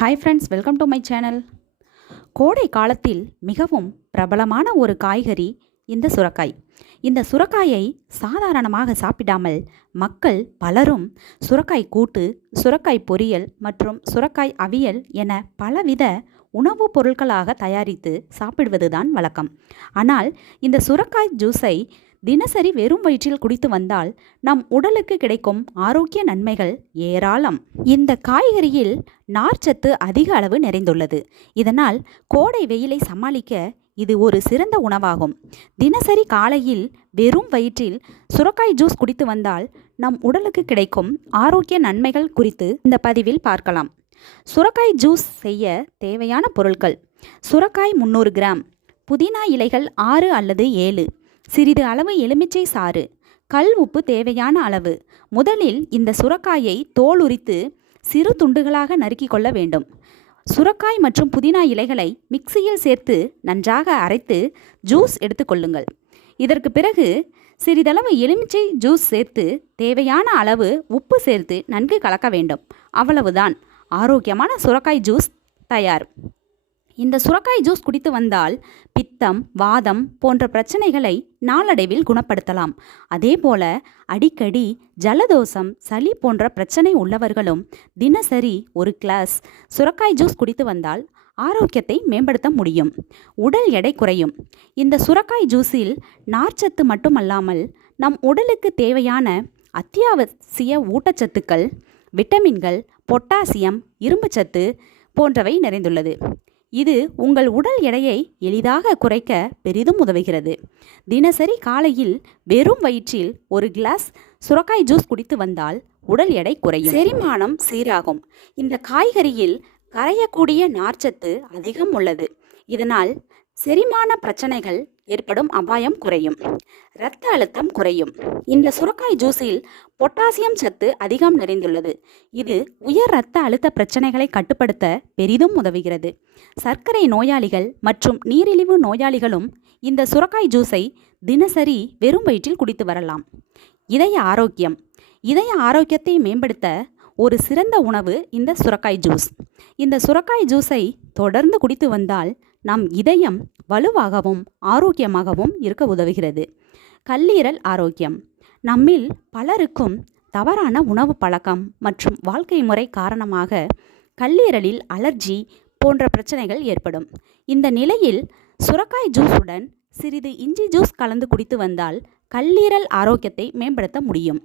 Hi friends welcome to my channel கோடை காலத்தில் மிகவும் பிரபலமான ஒரு காய்கறி இந்த சுரக்காய். இந்த சுரக்காயை சாதாரணமாக சாப்பிடாமல் மக்கள் பலரும் சுரக்காய் கூட்டு சுரக்காய் பொரியல் மற்றும் சுரக்காய் அவியல் என பலவித உணவுப் பொருட்களாக தயாரித்து சாப்பிடுவதுதான் வழக்கம். ஆனால் இந்த சுரக்காய் ஜூஸை தினசரி வெறும் வயிற்றில் குடித்து வந்தால் நம் உடலுக்கு கிடைக்கும் ஆரோக்கிய நன்மைகள் ஏராளம். இந்த காய்கறியில் நார்ச்சத்து அதிக அளவு நிறைந்துள்ளது. இதனால் கோடை வெயிலை சமாளிக்க இது ஒரு சிறந்த உணவாகும். தினசரி காலையில் வெறும் வயிற்றில் சுரக்காய் ஜூஸ் குடித்து வந்தால் நம் உடலுக்கு கிடைக்கும் ஆரோக்கிய நன்மைகள் குறித்து இந்த பதிவில் பார்க்கலாம். சுரக்காய் ஜூஸ் செய்ய தேவையான பொருட்கள். சுரக்காய் முந்நூறு கிராம். புதினா இலைகள் ஆறு அல்லது ஏழு. சிறிது அளவு எலுமிச்சை சாறு கல் உப்பு தேவையான அளவு. முதலில் இந்த சுரக்காயை தோல் உரித்து சிறு துண்டுகளாக நறுக்கி கொள்ள வேண்டும். சுரக்காய் மற்றும் புதினா இலைகளை மிக்சியில் சேர்த்து நன்றாக அரைத்து ஜூஸ் எடுத்துக்கொள்ளுங்கள் இதற்கு பிறகு சிறிதளவு எலுமிச்சை ஜூஸ் சேர்த்து தேவையான அளவு உப்பு சேர்த்து நன்கு கலக்க வேண்டும். அவ்வளவுதான். ஆரோக்கியமான சுரக்காய் ஜூஸ் தயார். இந்த சுரக்காய் ஜூஸ் குடித்து வந்தால் பித்தம் வாதம் போன்ற பிரச்சனைகளை நாளடைவில் குணப்படுத்தலாம். அதேபோல அடிக்கடி ஜலதோஷம் சளி போன்ற பிரச்சனை உள்ளவர்களும் தினசரி ஒரு கிளாஸ் சுரக்காய் ஜூஸ் குடித்து வந்தால் ஆரோக்கியத்தை மேம்படுத்த முடியும். உடல் எடை குறையும். இந்த சுரக்காய் ஜூஸில் நார்ச்சத்து மட்டுமல்லாமல் நம் உடலுக்கு தேவையான அத்தியாவசிய ஊட்டச்சத்துக்கள் விட்டமின்கள் பொட்டாசியம் இரும்புச்சத்து போன்றவை நிறைந்துள்ளது. இது உங்கள் உடல் எடையை எளிதாக குறைக்க பெரிதும் உதவுகிறது. தினசரி காலையில் வெறும் வயிற்றில் ஒரு கிளாஸ் சுரக்காய் ஜூஸ் குடித்து வந்தால் உடல் எடை குறையும். செரிமானம் சீராகும். இந்த காய்கறியில் கரையக்கூடிய நார்ச்சத்து அதிகம் உள்ளது. இதனால் செரிமான பிரச்சனைகள் ஏற்படும் அபாயம் குறையும். இரத்த அழுத்தம் குறையும். இந்த சுரக்காய் ஜூஸில் பொட்டாசியம் சத்து அதிகம் நிறைந்துள்ளது. இது உயர் இரத்த அழுத்த பிரச்சனைகளை கட்டுப்படுத்த பெரிதும் உதவுகிறது. சர்க்கரை நோயாளிகள் மற்றும் நீரிழிவு நோயாளிகளும் இந்த சுரக்காய் ஜூஸை தினசரி வெறும் வயிற்றில் குடித்து வரலாம். இதய ஆரோக்கியம். இதய ஆரோக்கியத்தை மேம்படுத்த ஒரு சிறந்த உணவு இந்த சுரக்காய் ஜூஸ். இந்த சுரக்காய் ஜூஸை தொடர்ந்து குடித்து வந்தால் நம் இதயம் வலுவாகவும் ஆரோக்கியமாகவும் இருக்க உதவுகிறது. கல்லீரல் ஆரோக்கியம். நம்மில் பலருக்கும் தவறான உணவு பழக்கம் மற்றும் வாழ்க்கை முறை காரணமாக கல்லீரலில் அலர்ஜி போன்ற பிரச்சனைகள் ஏற்படும். இந்த நிலையில் சுரக்காய் ஜூஸுடன் சிறிது இஞ்சி ஜூஸ் கலந்து குடித்து வந்தால் கல்லீரல் ஆரோக்கியத்தை மேம்படுத்த முடியும்.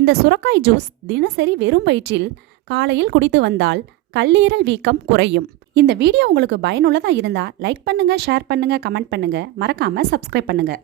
இந்த சுரக்காய் ஜூஸ் தினசரி வெறும் வயிற்றில் காலையில் குடித்து வந்தால் கல்லீரல் வீக்கம் குறையும். இந்த வீடியோ உங்களுக்கு பயனுள்ளதாக இருந்தால் லைக் பண்ணுங்கள் ஷேர் பண்ணுங்கள் கமெண்ட் பண்ணுங்கள் மறக்காமல் சப்ஸ்கிரைப் பண்ணுங்கள்